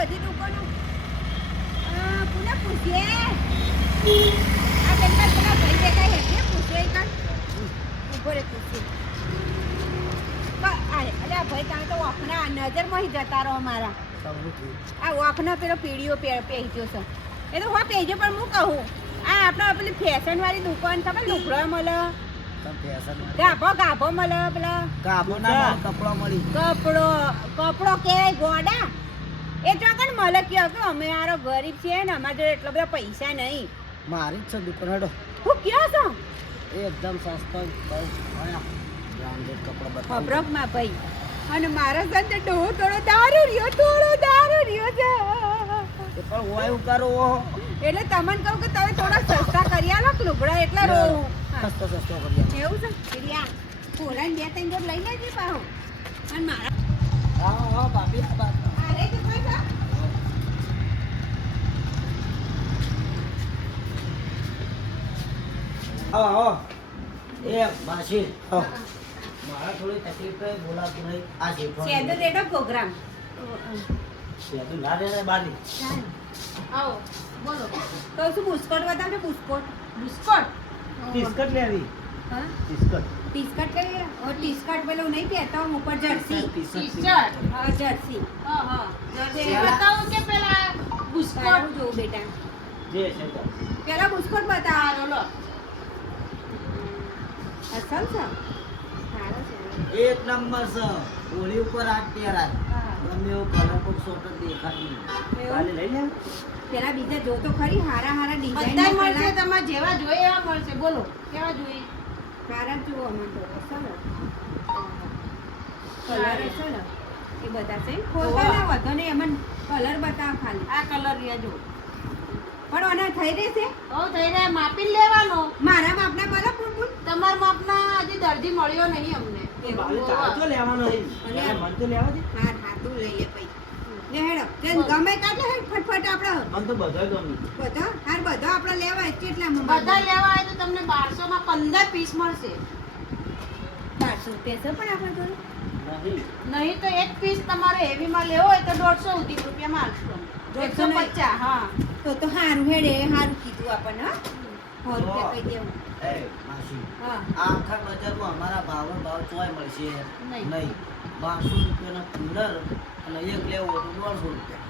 બધી દુકાનો પુનઃ પૂછીએ? આ બેનકા પેલા ભાઈ દેખાય એટલે પૂછીએ કાં ઊભો રે પૂછીએ અરે અરે આ ભાઈ તારે તો ઓખના નજરમાં જતા રહો મારા. આ ઓખનો પેલો પીડીઓ પહેરજો છે. એ તો હો પહેરજો પણ હું કહું? આ આપણે પેલી ફેશન વાળી દુકાન ખબર લુગડો મળે તમ ફેશન ગાભો ગાભો મળે પેલા? ગાભો ના કપડા મળી. કપડો કપડો કે ગોડા? એ તો કણ મળે કે અમે આરો ગરીબ છીએ ને અમારે જોડે એટલા બધા પૈસા નહીં. મારી જ છે દુકાન હેડો. હું કયો છો? એકદમ સસ્તો બ્રાન્ડેડ કપડા બતાવું. ખબરકમાં ભાઈ. અને મારા સાથે ડોહો થોડો દારૂ રહ્યો થોડો દારૂ રહ્યો છે. એ પણ હોય ઉકારો એટલે તમને કહું કે તમે થોડા સસ્તા કરી આલો લુગડા એટલા રો સસ્તો સસ્તો કરી એવું છે? પ્રિયા કોલાન બે ત્રણ જોડ લઈ લેજે પાહો અને મારા હા હા ભાભી આ બાત અરે તો કોઈ છે? આવો આવો. એ માસી. આવો મારા થોડી તકલીફ છે બોલાતું નહીં. આ શેઠો સેદો દેડો પ્રોગ્રામ. શેઠું ના દે બાની આવો બોલો. કહું છું બુસ્કોટ બતાવજો બુસ્કોટ? બુસ્કોટ. બિસ્કટ લેવી. હા? બિસ્કટ. ટી-શર્ટ લઈએ ઓ પેલું નહીં પહેરતા હું ઉપર જર્સી. ટી-શર્ટ. હા જર્સી. હા, હા. જર્સી. પેલા- બતાવો કે પેલા બુસ્કોટ. બેટા જે છે પેલા બુસ્કોટ બતાવો. લો. અસલ છે. એક નંબર છે હોળી ઉપર આઠ પહેરાય ગમે એવો કલર કોઈ શોટ જ દેખાય લઈ લે પેલા બીજા જો તો ખરી હારા હારા ડિઝાઇન મળશે તમારે જેવા જોઈએ એવા મળશે. બોલો કેવા જોઈએ? હારા જુઓ મને તો અસલ કલર અસલ એ બધા છે. ના વધો ને એમાં કલર બતાવો ખાલી. આ કલર રહ્યા જો. પણ આને થઈ રહેશે? ઓ થઈ રહ્યા. માપી લેવાનો. મારા માપના બોલો તમારા માપના આજે દર્દી મળ્યો નહીં અમને. બાલે તારે તો લેવાનો નહીં અલે. તો લેવા દે. હા હા તું લઈ લે પૈ લે હેડો જેન ગમે કાઢ હેડ ફટફટ આપણે મને તો બધા ગમી બધો? હાર બધો આપણે લેવા કેટલા બધા લેવા હોય તો તમને બારસો માં પંદર પીસ મળશે. બારસો રૂપિયા છે પણ આપણે નહીં. નહીં તો એક પીસ તમારે હેવીમાં લેવો હોય તો દોઢસો સુધી આપશો. દોઢસો એકસો નહીં. પચાસ હા. તો તો હારું હેડે હારું કીધું આપણને હા. આખા બજારમાં અમારા ભાવ ભાવ ચોય મળશે. નહીં. બારસો રૂપિયાનો કુલર અને એક લેવો તો દોઢસો રૂપિયા.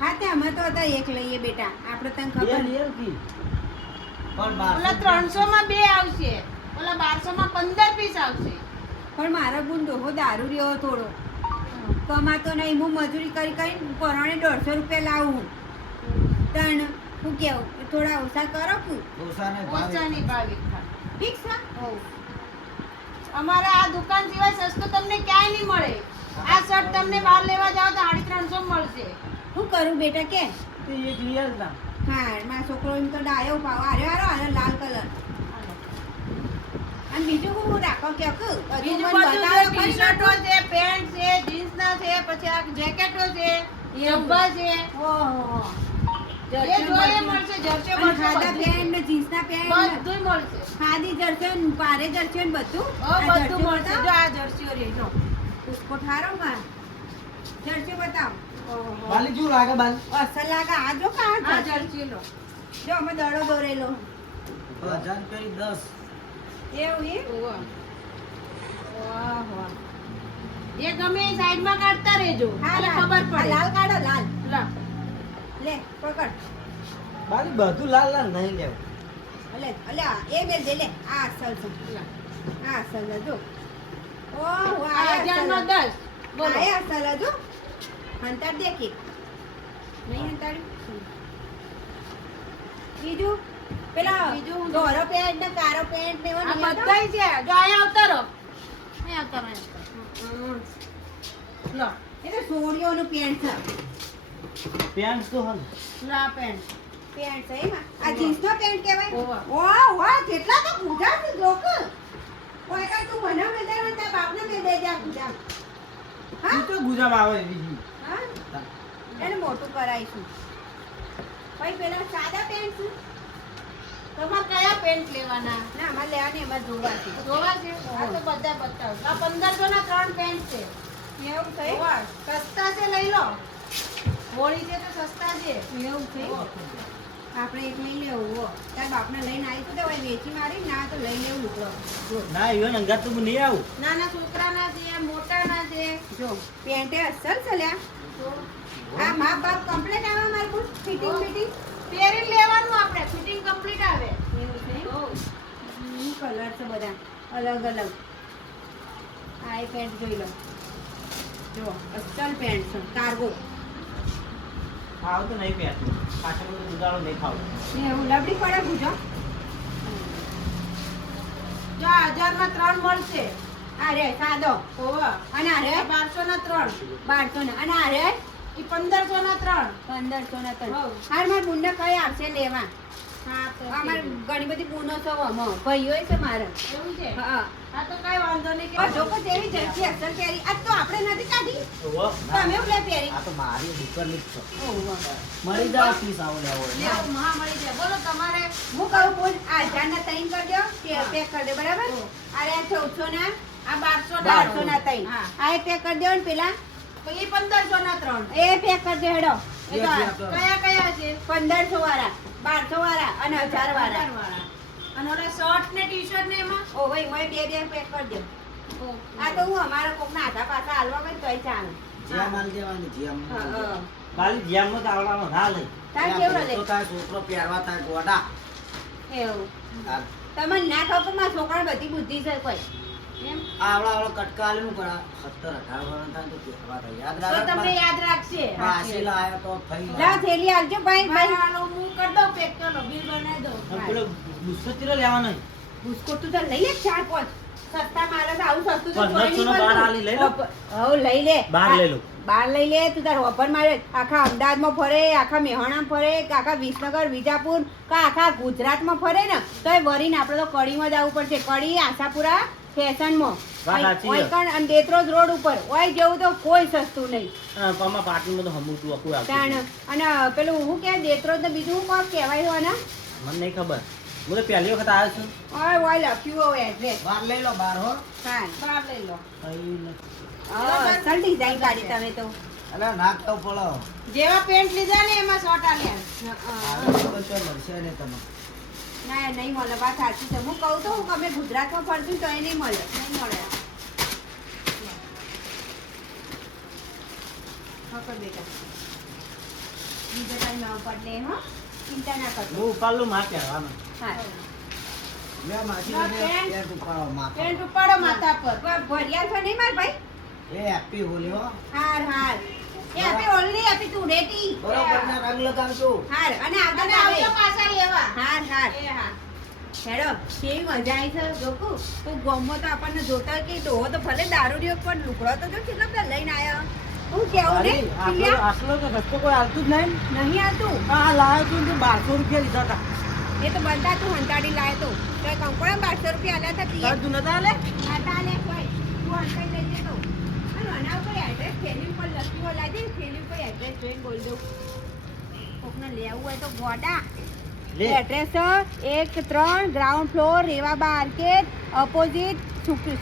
હા તે અમે તો હતા એક લઈએ બેટા. આપણે તને ખબર પણ ત્રણસો માં બે આવશે. ઓલા બારસો માં પંદર પીસ આવશે. પણ મારા ગુણ ડોહો દારૂ રહ્યો થોડો. કમાતો નહીં હું મજૂરી કરી કરી પરાણે દોઢસો રૂપિયા લાવું. તણ હું કેવું? થોડા ઓછા કરો કુ ભાવે. ઓછાની ભાવે. ઠીક છે? અમારા આ દુકાન સિવાય સસ્તું તમને ક્યાંય નહીં મળે. આ શર્ટ તમને બહાર લેવા જાવ તો સાડી ત્રણસો મળશે. શું કરું બેટા કે? એ લેર ના. હા મારા છોકરો એમ તો ડાયો પાવ અરે અરે અરે લાલ કલર. અને બીજું હું રાખો કે કે બીજું બધું ટી-શર્ટો છે પેન્ટ છે જીન્સના છે પછી આ જેકેટો છે જબ્બા છે. ઓહો. દડો દોરેલો. હજાર કરી દસ. એવું એ ગમે સાઈડમાં કાઢતા રહેજો. હા ખબર પડે. લાલ કાઢો લાલ. લા. પકડ. બાકી બધું લાલ લાલ નહીં લેવું અલે અલે એ બે દે લે. આ અસલ છે. આ અસલ જો. આ વાહ નો દસ. બોલો. આ અસલ જો. હંતાડ દેખી. નહીં હંતાડ્યું? બીજું? પેલા બીજું ધોરો પેન્ટ ને કારો પેન્ટ ને એવા આ બધાય છે. જો રહો, અહીં આવતા રહો. લો. એ તો પેન્ટ છે. પેન્ટ તો હલ. ના પેન્ટ પેન્ટ છે એમાં. આ જીન્સનો પેન્ટ કહેવાય? ઓવા. વાહ વાહ કેટલા તો પૂજા છે જોક કોઈ કાંઈ તું મને મેં દે તારા બાપને મેં જા પૂજા હા? તો ગુજામાં આવે બીજી હા? એને મોટું કરાવીશું. ભાઈ પેલા સાદા પેન્ટ છે. તમારે કયા પેન્ટ લેવાના? ના અમારે લેવાની એમાં જોવા છે. જોવા છે? આ તો બધા બતાવું આ પંદરસો ના ત્રણ પેન્ટ છે. એવું જોવા, સસ્તા છે લઈ લો. હોળી છે તો સસ્તા છે. એવું છે? આપણે એક લઈ લેવું હો. તાર બાપને લઈને આવી તો હોય વેચી મારી ના તો લઈ લેવું નીકળો. ના ઈવન અંગાત તો નહીં આવું. નાના છોકરાના છે મોટાના છે. જો પેન્ટે અસલ ચલ્યા આ મા બાપ કમ્પ્લીટ આવે મારું કુલ ફિટિંગ ફિટિંગ પહેરી લેવાનું આપણે ફિટિંગ કમ્પ્લીટ આવે. એવું છે? હમ, કલર છે બધા. અલગ અલગ. આ એ પેન્ટ જોઈ લો. જો અસલ પેન્ટ છે કાર્ગો ખાવ તો નહીં પહેરતું પાછળ બધું દુધાળો નહીં ખાવ. ને એવું લબડી પડે પૂછો જો હજાર હજારમાં ત્રણ મળશે. આ રે સાદો. અને આ રે બારસો ના ત્રણ. બારસો ના અને આ રે એ પંદરસો ના ત્રણ. પંદરસો ના ત્રણ. હઉ. હાર મારા બુનને કઈ આવશે લેવા? અમારે ઘણી બધી બુનો ભાઈઓ છે મારે. એવું છે? હા. હા તો કઈ વાંધો નહીં કે લોકો તેવી જર્સી અસલ પહેરી આજ તો આપણે નથી કાઢી. તમે એવું લે પહેરી. આ તો મારી દુકાનની છે. મળી જાય પીસ આવો લેવો હોય. મહા મળી જાય. બોલો તમારે હું કહું બોલ. આ હજારના ત્રણ કરજો કે પેક કરી દે બરાબર? અરે આ ચૌદસો ના આ બારસો બારસો. ના ત્રણ. હા. આ એ પેક કરી દો ને પેલા. પછી પંદરસો ના ત્રણ. એ પેક કરજો હેડો. એ તો કયા કયા છે? પંદરસો વાળા બારસો વાળા અને હજાર વાળા. અને ઓલા શર્ટ ને ટી શર્ટ ને એમાં? ઓ ભાઈ મોય બે બે પેક કરી આ તો હું અમારા કોકના આધા પાછા હાલવા ગઈ તોય ચાલે. જ્યાં માલ દેવાની જ્યાં માલ હા. ખાલી આવડાનો ના લઈ તાર કેવડો લે? તો તાર છોકરો પહેરવા તાર ગોડા. એવું. તમને ના ખબર છોકરા છોકરાને બધી બુદ્ધિ છે કોઈ. આવડા આવડા કટકા આલે કરા. સત્તર અઢાર વર્ષ થાય તો પહેરવા થાય? યાદ તો રાખ યાદ રાખશે વાસીલા આયો તો થઈ લા થેલી આલજો ભાઈ ભાઈ. હાલો હું કરી દઉં પેક કરો બિલ બનાવી દઉં. પેલો ગુસ્સો ચીરો લેવાનો બિસ્કુટ તું તો લઈ લે ચાર પાંચ. સસ્તા માલ જ આવું સસ્તું તો કોઈ નહીં બાર આલી લઈ લો. હઉ, લઈ લે. બાર લઈ લો. બાર લઈ લે તું તાર ઓફર મારે. આખા અમદાવાદમાં ફરે આખા મેહણા ફરે કે આખા વિસનગર વિજાપુર કા આખા ગુજરાતમાં ફરે ને તો એ વરીને આપણે તો કડીમાં જ આવવું પડશે. કડી આશાપુરા ફેશનમાં. વાત સાચી ઓય છે. કણ અને દેત્રોજ રોડ ઉપર. ઓય જેવું તો કોઈ સસ્તું નહીં. હા, પમા તો હમુતું આખું આવતું અને પેલું હું કે દેત્રોજ ને બીજું કોણ કહેવાય હોય મને નહીં ખબર. હું તો પહેલી વખત આવ્યો છું. ઓય ઓય લખ્યું હોય એડ્રેસ બાર લઈ લો બાર હો. હા. બાર લઈ લો. ડિઝાઇન કાઢી તમે તો. અલા ના તો પડો જેવા પેન્ટ લીધા ને એમાં સોટા આલ્યા. હા, આ તો મળશે નહીં તમને ના નહીં મળે વાત સાચી છે. હું કહું તો હું અમે ગુજરાતમાં ફરશું તો એ નહીં મળે નહીં મળે બેટા. બીજો ટાઈમ ન પડે હો. ચિંતા ના કરતો. હું ઉપાડલું માં પહેરવાનું હા પેન્ટ. ઉપાડો માથે. પર. કોઈ છો નહીં માર ભાઈ? એ હેપી હોલી હો. હાર હાર. એ આપી ઓલરેડી આપી તું રેટી બરોબર ના રંગ લગાવજો. હાર અને અને આગળ આવજો પાછા લેવા. હાર હાર. એ હા. હેડો કેવી મજા આવી છે જોકુ? તો ગમો તો આપણને જોતા કે ડોહો તો ભલે દારૂ રહ્યો પણ લુગડો તો જો કેટલો બધા લઈને આયા. તું કેવું ને આટલો તો રસ્તો કોઈ હાલતું જ નહીં. નહીં આવતું? હા લાવ્યો તું તો બારસો રૂપિયા લીધા હતા. એ તો બંધા તું હંતાડી લાય તો. કંકોડા બારસો રૂપિયા આલ્યા હતા તું નતા આલે? આટા આલ્યા કોઈ. તું હંતાઈ લઈ જતો અને આના ઉપર એડ્રેસ થેલી ઉપર લખ્યું હોય દે થેલી ઉપર એડ્રેસ જોઈને બોલ દઉં. કોકને લેવું હોય તો ગોડા. એડ્રેસ એક ત્રણ ground floor Revaba arcade opposite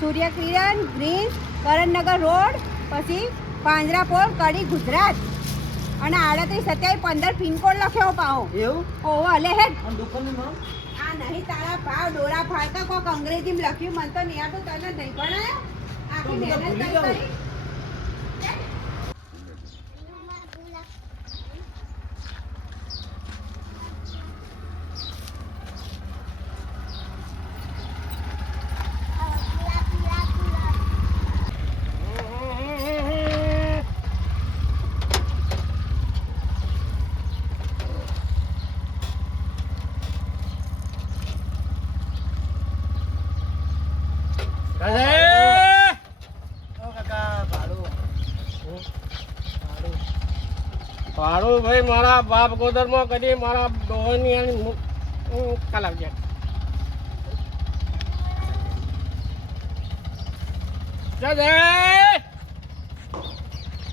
Suryakiran green Karannagar road પછી પાંજરાપોળ કડી ગુજરાત. અને આડત્રીસ સત્યાવીસ પંદર પિનકોડ લખ્યો પાહો. એવું? ઓહો અલે નામ? આ નહીં તારા ભાવ ડોરા ફાળતા કોક અંગ્રેજીમાં લખ્યું મને તો નહીં આવતું તને નહીં પણ આખી હું મહેનત કરી. મારા બાપ ગોદરમાં કદી મારા ડોહની કલાવજે જા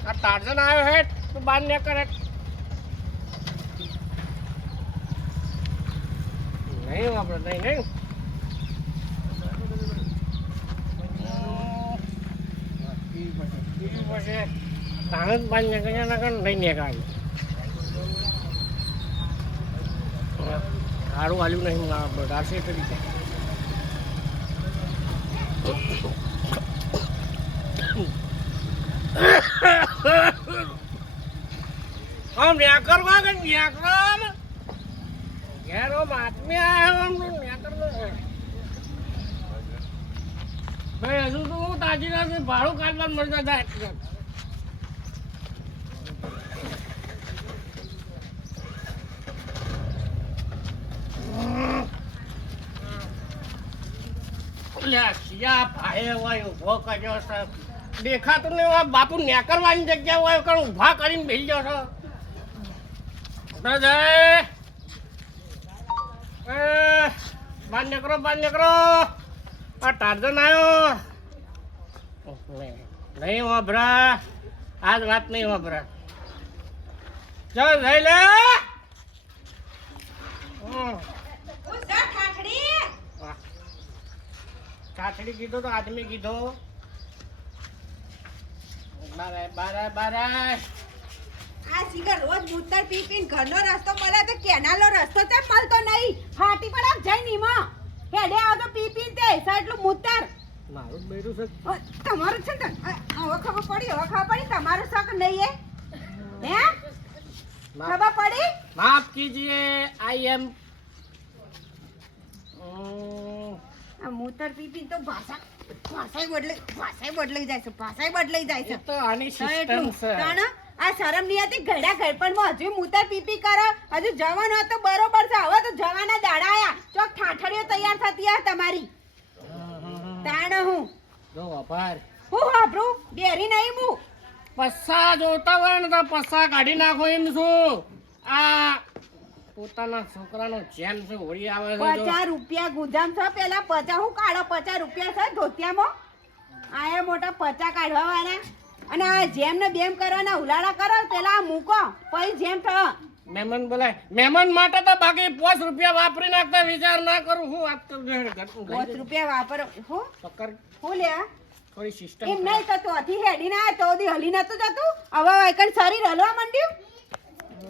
આ ટાર્ઝન આવ્યો હે, તું બાર ને કરે નહીં આપણે નહીં નહીં. તાણ જ બાંધ ને કર્યા ના કર નહીં ને કાઢ્યું સારું હાલ્યું નહીં છે તરીકે આમ ન્યાકરવા કે ન્યાકરમ ઘેરો આદમી આવ્યો છે. ભાઈ, હજુ તો હું તાજી ભાડું કાઢવાનું મળતા થાય લ્યા, શિયા ભાઈએ હોય ઊભો કર્યો છે. દેખાતું નહીં હોય બાપુ નેકરવાની જગ્યા હોય કારણ ઊભા કરીને બેસી જાવ છો. બાર નીકળો બાર નીકળો. આ ટાર્જન આવ્યો નહીં વાભરા આજ વાત નહીં વાભરા ચાલ જઈ લે હમ. હું સર ઠાઠડી વાહ. કાઠડી કીધો તો આદમી કીધો. બારાય આ સિગર રોજ મૂતર પી પીને ઘરનો રસ્તો મળે તો કેનાલનો રસ્તો તે મળતો નહીં. ફાટી પડે આમ જઈ નીમાં હેડે આવો તો પી પીને તે એટલું મૂતર મારું બૈરું છે. તમારું છે ને હવે ખબર પડી હવે ખબર પડી તમારું શક નહીં હે? હે ખબર પડી? માફ કીજીએ આઈ એમ આ મૂતર પી તો ભાષા ભાષાય બદલાઈ ભાષાય બદલાઈ જાય છે ભાષાય બદલાઈ જાય છે. તો આની સિસ્ટમ છે આ શરમ નહીં હતી ઘરડા ઘરપણમાં હજુ મૂતર પીપી કરો. હજુ જવાનું હતો બરોબર છે. હવે તો જવાના દાડા આયા. ચોક ઠાઠડીઓ તૈયાર થતી આ તમારી. તાણ હું. જો વપાર. હું વાપરું? બેરી નહીં હું પસ્સા જોતા હોય ને તો પસ્સા કાઢી નાખો એમ છું. આ પોતાના છોકરાનો જેમ છે હોળી આવે છે પચાસ રૂપિયા ગુંજામ છે. પેલા પચાસ હું કાઢો પચાસ રૂપિયા છે ધોતિયામાં. આયા મોટા પચા કાઢવા વાળા અને આ જેમ ને બેમ કરવાના ઉલાડા કરો પેલા આ મૂકો. પછી જેમ થયો મહેમાન બોલાય. મહેમાન માટે તો બાકી પાંચ રૂપિયા વાપરી નાખતા વિચાર ના કરું. હું વાત તો પાંચ રૂપિયા વાપરો. હું? પકડ. હું લ્યા થોડી સિસ્ટમ એમ નહીં તો તોથી હેડી ના તો હલી નતું જતું. હવે એકણ શરીર હલવા માંડ્યું.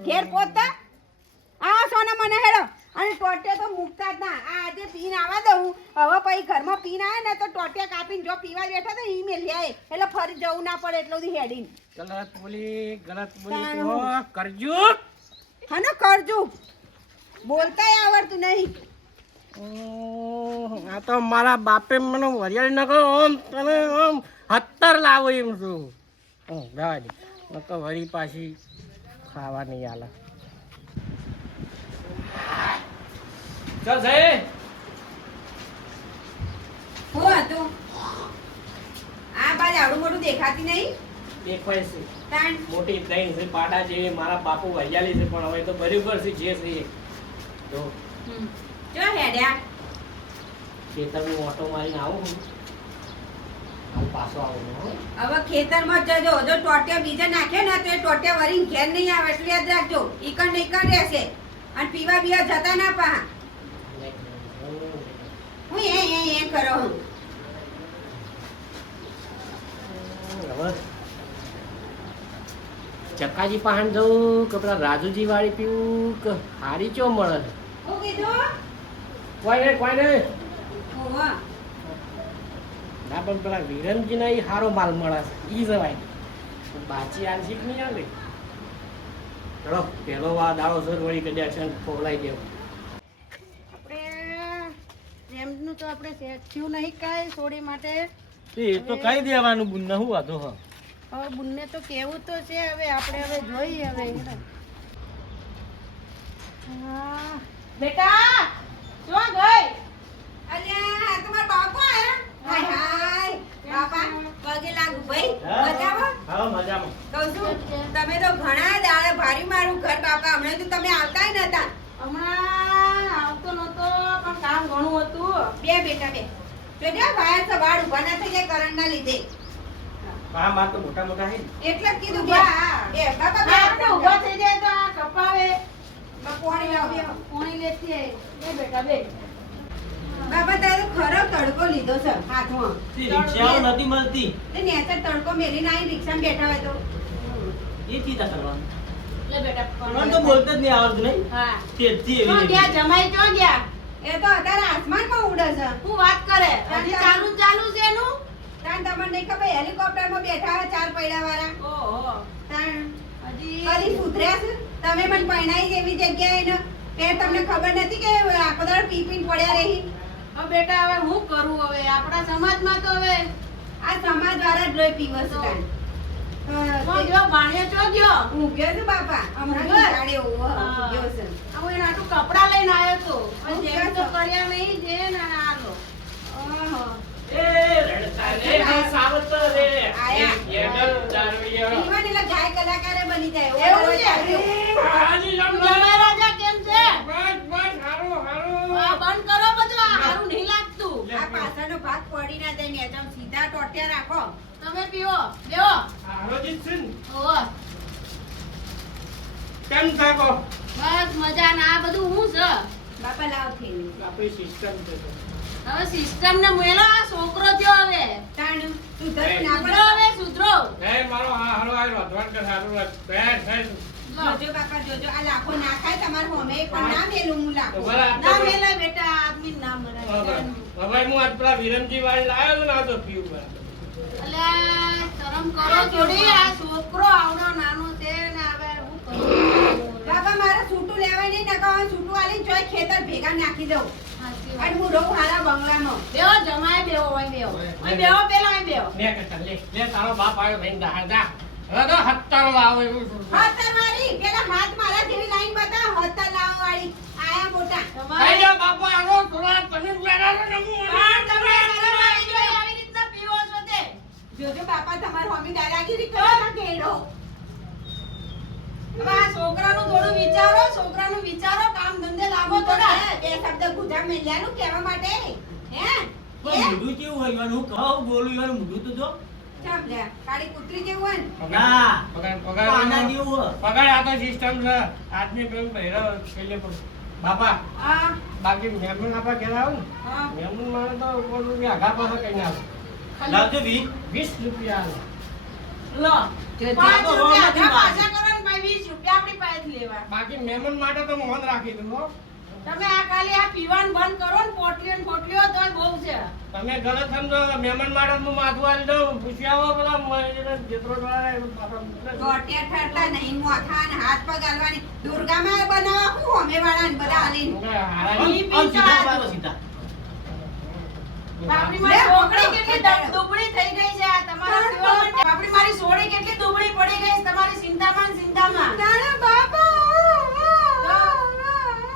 ઘેર પોતા. આ સોના મને હેડો. અને ટોટિયા તો મૂકતા જ ના. આ આજે પીને આવવા દઉં. હવે પછી ઘરમાં પીન આવે ને તો ટોટિયા કાપીને જો પીવા બેઠા તો ઈ મેં લ્યાય. એટલે ફરી જવું ના પડે એટલું બધી હેડી ગલત બોલી ગલત બોલી. કરજો. હા કરજો. બોલતાય આવડતું નહીં. આ તો મારા બાપે મને વરિયાળી નાખો. ઓમ તને ઓમ હત્તર લાવો એમ છું. હું જવા દે નકર વળી પાછી ખાવા નહીં આલે ચાલ જય. હું હતું? આ બાજ આવડું મોટું દેખાતી નહીં? દેખાય છે. તાણ. મોટી દહીં છે પાડા છે મારા બાપુ વરિયાળી છે પણ હવે તો બરાબર છે જે છે. જો. જો હેડ્યા. ખેતરમાં ઓટો મારીને આવું હું. પાછો આવું. હવે ખેતરમાં જજો. જો ટોટિયા બીજા નાખે ને તો એ ટોટિયા વરીને ઘેર નહીં આવે. એટલે યાદ રાખજો. ઈકણ ને ઈકણ રહેશે. અને પીવા બીવા જતા ના પા હું એ એ એ કરો. હવે ચક્કાજી પહાણ જવું કે પેલા રાજુજી વાળી પીવું કે હારી ચો મળે? કોઈ નહીં કોઈ ઓવા ના પણ પેલા વિરમજી ના હારો માલ મળે છે. ઈ જવાય. બાચી આંશિક નહીં આવે. ચલો પેલો વા દાડો સર વળી કદાચ છે ને ફોલાઈ દેવો રેમનું તો આપણે થયું નહીં કાંઈ સોડી માટે. એ તો કઈ દેવાનું બુન હું વાંધો હ. હવે બુનને તો કેવું તો છે હવે આપણે હવે જોઈએ હવે. હા. બેટા શું ગઈ? અલ્યા તમાર બાપા આયા? હાય હાય. બાપા પગે લાગુ ભાઈ. મજામાં? હા હા મજામાં. કહું છું તમે તો ઘણા દાડા ભારી મારું ઘર બાપા. હમણાં તો તમે આવતા નતા. હમણાં આવતો નતો પણ કામ ઘણું હતું. બે બેટા બે. જોજો વાયર સવાળ ઊભા ના થઈ જાય કરંટના લીધે. હા માર તો મોટા મોટા હે એટલે જ કીધું બે બે બાપા ના, આપણે ઊભા થઈ જાય તો આ કપાવે. પાણી લાવ પોણી લેતી બે બેટા બે. બાપા તારે ખરો તડકો લીધો છે હાથમાં. રિક્ષાઓ નથી મળતી. તે નેચર તડકો મેલીને આવીને રિક્ષામાં બેઠા હોય તો. એ ચીતા કરવાનું. લે બેટા મને તો બોલતા જ નહીં આવડતું નહીં. હા. તેરથી એવી જમાઈ ચો ગયા. એ તો અત્યારે આસમાનમાં ઉડે છે. હું વાત કરે? હજી ચાલુ ચાલુ છે એનું? તાણ તમને નહીં ખબર હેલિકોપ્ટરમાં બેઠા હોય ચાર પૈડા વાળા ઓહો. તાણ હજી કદી સુધર્યા છે? તમે મને પરણાઈ જેવી જગ્યાએ ને તે તમને ખબર નથી કે આખો દાડો પી પડ્યા રહી? હવે બેટા હવે હું કરું હવે? આપણા સમાજમાં તો હવે આ સમાજ દ્વારા જ રહી પીવસ છે કપડાં લઈને આવ્યો તો. કર્યા નહીં જે ને બંધ કરો બધું આ હારું નહીં લાગતું આ પાછળનો ભાગ પડી ના જાય ને તમે સીધા ટોટિયા રાખો. તમે પીઓ લેવો હારોજી છું ઓ કેમ થાકો? બસ મજા ના આ બધું હું છે? બાપા લાવથી આપણી સિસ્ટમ છે હવે સિસ્ટમ ને મેલો આ છોકરો થયો હવે. તાણ સુધર ના પડો. હવે સુધરો. એ મારો હા જોજો જોજો આ લાખો ના ખાય તમારે હોમે. પણ ના મેલું હું લાખો. ના મેલા બેટા આદમી ના મરાય હવે હું આજ પેલા વિરમજી વાળી લાયો ને આ તો પીવું બરાબર. અલ્યા શરમ કરો થોડી આ છોકરો આવડો નાનો છે ને હવે હું કરું? બાપા મારે છૂટું લેવાય નહીં નકા હું છૂટું આલી જોઈ ખેતર ભેગા નાખી દઉં. અને. હું રહું હારા બંગલામાં. જમાય બેહો હોય હોય બેહો પેલા બેહો. લે લે તારો બાપ આવ્યો ભાઈ દા દા હવે હત્તર લાવો એવું છું. વાળી? પેલા હાથ મારા જેવી લાઈન બતાવ હતર લાવવા વાળી. આયા મોટા. તમારે બાપુ આવો થોડા તમે બેઠા છો ને તમે શરમ આવી જોઈએ આવી રીતના પીવો છો તે. જોજો બાપા તમારે હોમી દાદાગીરી કરો ના કેડો આ છોકરાનું થોડું વિચારો છોકરાનું વિચારો કામ ધંધે લાગો થોડા. બે શબ્દ ગુજા મેલ્યાનું કહેવા માટે. હે? કેવું હોય? હું કહું બોલું ઈવન મોઢું તો જો. ચાલ લે? કાળી કૂતરી જેવું હોય ને? ના. પગાર પગાર આના જેવું પગાર આ તો સિસ્ટમ છે. આદમી પેલું પહેરો પેલે પણ બાપા હા. બાકી મહેમાન આપા ઘેર આવું હા. મહેમાન મારે તો કોઈ રૂપિયા આઘા પાછા કઈ ના આવે લાવજો વી. વીસ રૂપિયા લો. પાંચ રૂપિયા રોમાંથી પાછા કરો ને ભાઈ વીસ રૂપિયા આપણી પાસેથી લેવા. બાકી મહેમાન માટે તો મોહન રાખી દઉં હો. તમે આ ખાલી આ પીવાનું બંધ કરો ને પોટલી ને પોટલીઓ તો બહુ છે. તમે ગલત સમજો મહેમાન માણસનું માથું આલી દઉં પૂછી આવો પેલા જેટલો ઠરતા નહીં મોથા ને હાથ પગ હાલવાની દુર્ગામાં બનાવવા હું અમે વાળા બધા હાલીને હારા ઈ આમ સીધા પીતા પાડો સીધા. બાપડી લે, મારી છોકરી કેટલી દુબળી થઈ ગઈ છે આ તમારા મારી સોડી કેટલી દુબળી પડી ગઈ છે તમારી ચિંતામાં ને ચિંતામાં નાના બાપા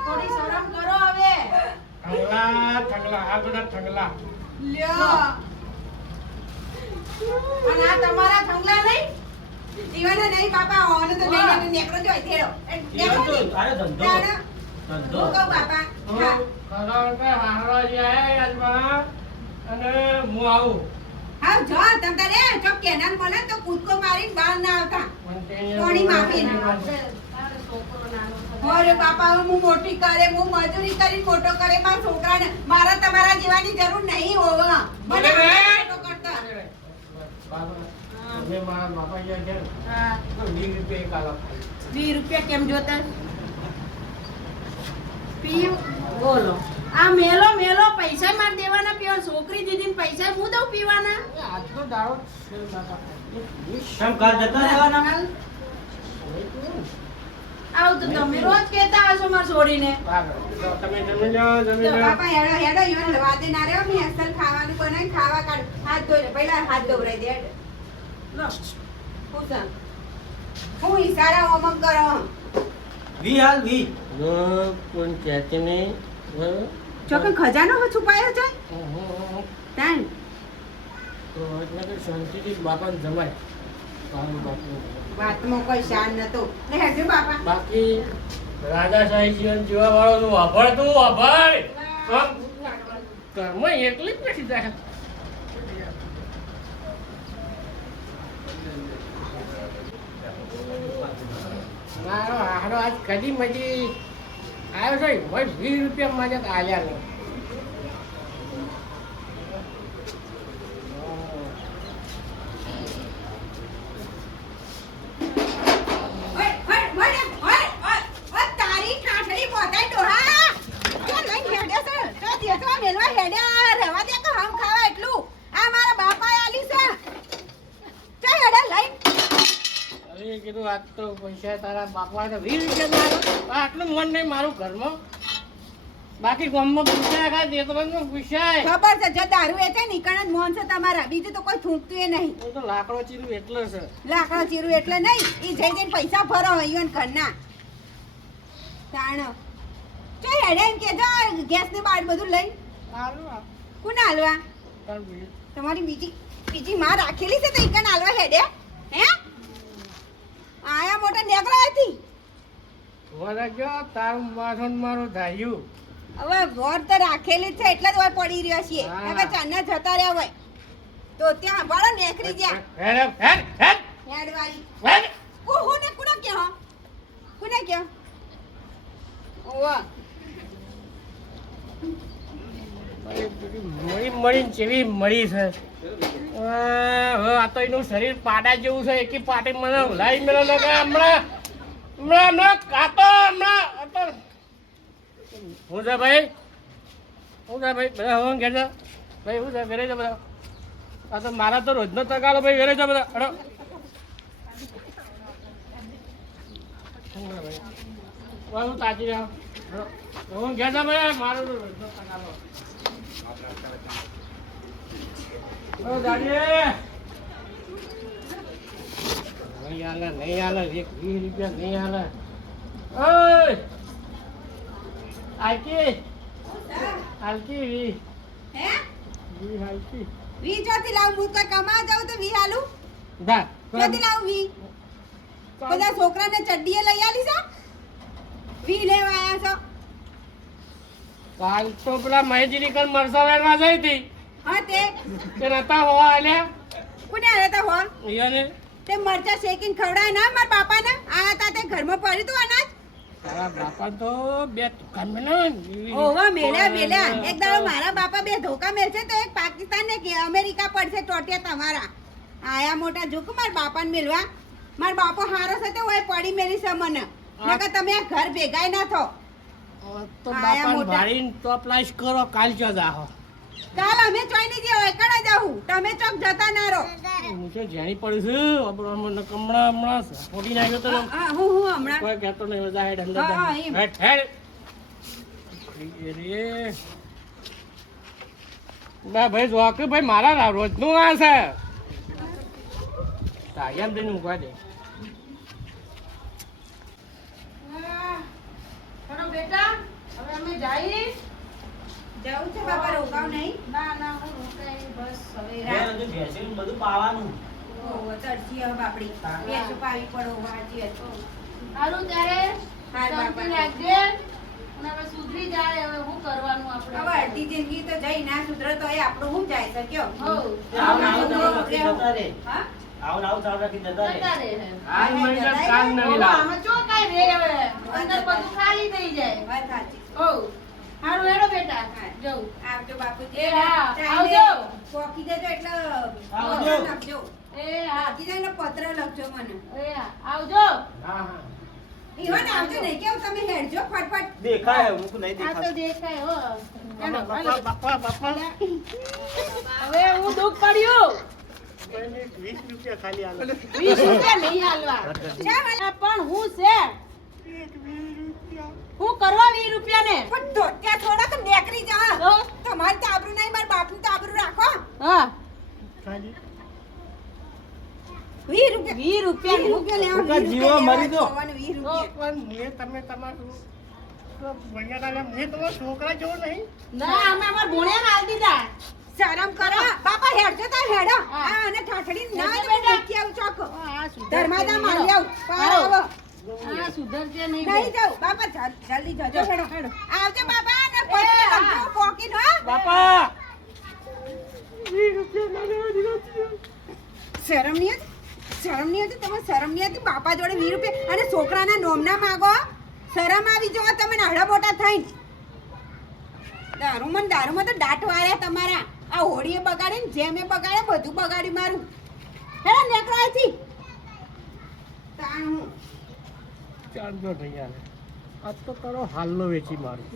થોડી શરમ કરો હવે ઠગલા ઠગલા આ બધા ઠગલા. લ્યો. અને આ તમારા થંગલા નહીં? જીવાના નહીં બાપા હોને તો નહીં ને નેકરો જોઈ થેડો નેકરો ઈવન તો નહીં. તારે ધંધો. ધંધો. હું બાપા. હા. ખરા કે હારા જે આયા અને હું આવું. હા જો તમ તારે જો કેનાલ બોલે તો કૂદકો મારી બહાર ના આવતા. કોણી માફી ના અરે બાપા હું મોટી કરે હું મજૂરી કરી મોટો કરે મારા છોકરાને મારા તમારા જીવાની જરૂર નહીં હોવા. મને મોટો કરતા. બાબા, મારા બાપા ગયા વીસ રૂપિયા એક આલો. વીસ રૂપિયા કેમ જોતા? પીયું. બોલો. આ મેલો મેલો પૈસા માર દેવાના પીવા છોકરી દીદી પૈસા હું દઉં પીવાના? આજનો દાડો છે બાપા. વીસ કેમ ઘર જતા રહેવાના? આવું તો તમે રોજ કહેતા હશો માર છોડીને. તમે જમી બાપા હેડો હેડો ઈવન વાદે ના રહ્યો મેં અસલ ખાવાનું બનાવીને ખાવા કાઢ હાથ ધોઈ પહેલા હાથ ધોવરાઈ દે. લો હું સાં? હું ઈશારા હોમવર્ક કરો વી હાલ વી. કહેતી નહીં. ચોકે ખજાનો હો છુપાયો છે ઓહો. તાન તો એટલે કે શાંતિથી બાપાને જમાય બાપુ. વાતમાં કોઈ શાન નતો ને હેડજો બાપા. બાકી રાજાશાહી જીવન જીવા વાળો તું અભળ તું અભળ કર્મ એકલી જ નથી જાય મારો હારો આજ કદી મજી આવ્યો છે? વીસ રૂપિયા તો આલ્યા નહીં ઓય ઓય ઓય ઓય ઓય ઓય તારી ઠાઠડી બોતાઈ ડોહા તો લઈ હેડે છે તો દેખવા મેલવા હેડ્યા રહેવા દે તો હમ ખાવા એટલું આ મારા બાપા આલી છે તો હેડે લઈ અરે કીધું આજ તારા બાપા તો વીસ રૂપિયા આટલું મન નહીં મારું ઘરમાં. બાકી ગામમાં પૂછાય કા દેતરમાં પૂછાય. ખબર છે જો દારૂ એ છે નીકળે જ મોન છે તમારા. બીજું તો કોઈ થૂંકતું એ નહીં. તો લાકડો ચીરું એટલે છે. લાકડો ચીરું એટલે નહીં. એ જઈ જઈને પૈસા ભરો અહીંયા ઘરના. તાણ. જો હેડે એમ કે જો ગેસની બાટ બધું લઈ. હાલવા કોને હાલવા? તમારી બીજી બીજી માં રાખેલી છે તો ઈ કણ હાલવા હેડે. હે? આયા મોટા નેકળા હતી? વરા ગયો તારું માથું મારું ધાર્યું. હવે વોર તો રાખેલી છે એટલે જ વોર પડી રહ્યો છે હવે નકર જતા રહ્યા હોય. તો ત્યાં બળો નેકરી ગયા હેડ હેડ હેડ હેડવાળી. હેડ. ઓહો ને કુને કે હો કુને કે ઓવા મળી મળીને જેવી મળી છે. આ, તો એનું શરીર પાડા જેવું છે એકી પાટી મને લાઈ મેલો ન કે હમણાં હમણાં ન કાતો હમણાં તો હું છે ભાઈ હું છે ભાઈ બધા હવે ઘેર ભાઈ હું છે ઘરે જા બધા. આ તો મારા તો રોજનો તકાલો ભાઈ ઘરે જા બધા. હડો. હું તાજી. હું ઘેર જા ભાઈ મારો રોજનો દાદી નહીં હાલે નહીં હાલે એક વીસ રૂપિયા નહીં હાલે. ઓય. આલકી આલકી વી. હે? વી આલકી વી જોથી લાવ હું તો કમા જાઉં તો વી દા જોથી લાવ વી? બધા છોકરાને ચડ્ડીએ લઈ આલી છો? વી લેવા આયા છો? કાલ તો પેલા મહેજીની કલ મરસા વેણવા જઈ હતી. હા તે. તે નતા હોવા આલ્યા કોને આયા તા હો? અહીંયાને. તે મરચા શેકીને ખવડાય ના મારા બાપાને? આ તા તે ઘરમાં પડ્યું તું અનાજ? તારા બાપા તો બે દુકાન મેલા ઓહો મેલ્યા મેલ્યા એક દાડો મારા બાપા બે ધોકા મેલશે તો એક પાકિસ્તાન ને કે અમેરિકા પડશે ટોટિયા તમારા. આયા મોટા જોક મારા બાપાને મેલવા. મારા બાપો હારો છે હોય ઓય પડી મેલી છે મને નકર તમે આ ઘર ભેગાય ના થો તો આયા બાપા મોટા. ભાડીને તો પ્લાસ કરો કાલ જો જાહો. કાલ અમે ચોઈ ની જે કડા જાઉં તમે ચોક જતા ના રહો હું તો જાણી પડ્યું છું આપણો મને કમણા હમણા ફોડી નાખ્યો તો હા, હું હું હમણા કોઈ કહેતો નહીં બધા હેડ અંદર હા. એમ. હેડ, હેડ. રે. ના ભાઈ જો કે ભાઈ મારા રોજનું આ છે તાયામ દઈને મૂકવા દે બેટા હવે અમે જઈએ જવું છે બાપા રોકાવ નહીં? ના ના હું રોકાઈ બસ હવે ઘેર હજુ બધું પાવાનું. ઓ તરસી હવે બાપડી. બેસો પાવી પડો વાંચી હતો હારું ત્યારે હાર શાંતિ બાપા. રાખજે. અને હવે સુધરી જાય હવે શું કરવાનું હવે અડધી જિંદગી તો જઈ ના સુધરે તો એ આપણું હું જાય છે હો? આવ આવું આવું ચાલુ રાખી જતા રે. હા? આવું આવું ચાલુ રાખી જતા રે. જતા રહે હે. આજ મહિને નવી લાવ. આમાં જો કાંઈ રે હવે અંદર બધું ખાલી થઈ જાય વાત સાચી. હોવ. સારું હેડો બેટા હા. જવું આવજો બાપુજી. એ હા, ચાલે. આવજો. પોકી જજો એટલે આવજો. એ હા. પોકી જાય પત્ર લખજો મને. એ આવજો. હા હા. ઈવન આવજો નહીં કેવું તમે હેડજો ફટફટ. દેખાય હું નહીં આ તો દેખાય હો. બાપા બાપા બાપા. હવે હું દુઃખ પડ્યું. રૂપિયા ખાલી નહીં હાલવા પણ હું છે? હું કરવા 20 રૂપિયા ને પણ ધોતિયા થોડા તો નેકરી જા. તો? તમારે તો આબરૂ નહીં મારા બાપનું તો આબરૂ રાખો. હા. કાજી. 20 રૂપિયા 20 રૂપિયા વીસ રૂપિયા લેવા, જીવો મરી દો. જોવાનું વીસ તો રૂપિયા. પણ મેં તમે તમારું તો ભણ્યા તા છોકરા જેવો નહીં. ના અમે અમાર ભોણિયાને આલ દીધા. શરમ કરો. બાપા હેડજો તાર હેડો. અને ઠાઠડી ના બેટા. મૂકી આવું ચોક. નહીં નહીં. બાપા જલ્દી જજો. હેડો હેડો. આવજો બાપા ને પછી બાપા શરમ નહીં શરમ નહીં હતી? તમે શરમ નહીં હતી? બાપા જોડે વીસ રૂપિયા અને છોકરાના નોમના માગો? શરમ આવી જો તમે નાડા મોટા થઈને. દારૂમાં દારૂમાં તો દાંત વાળ્યા તમારા. આ હોળીએ બગાડે ને જેમે બગાડે બધું બગાડી મારું. હે નીકળો અહીંથી. તાણ. હું ચાલજો નહીં આવે. આજ તો તારો હાલનો વેચી મારું.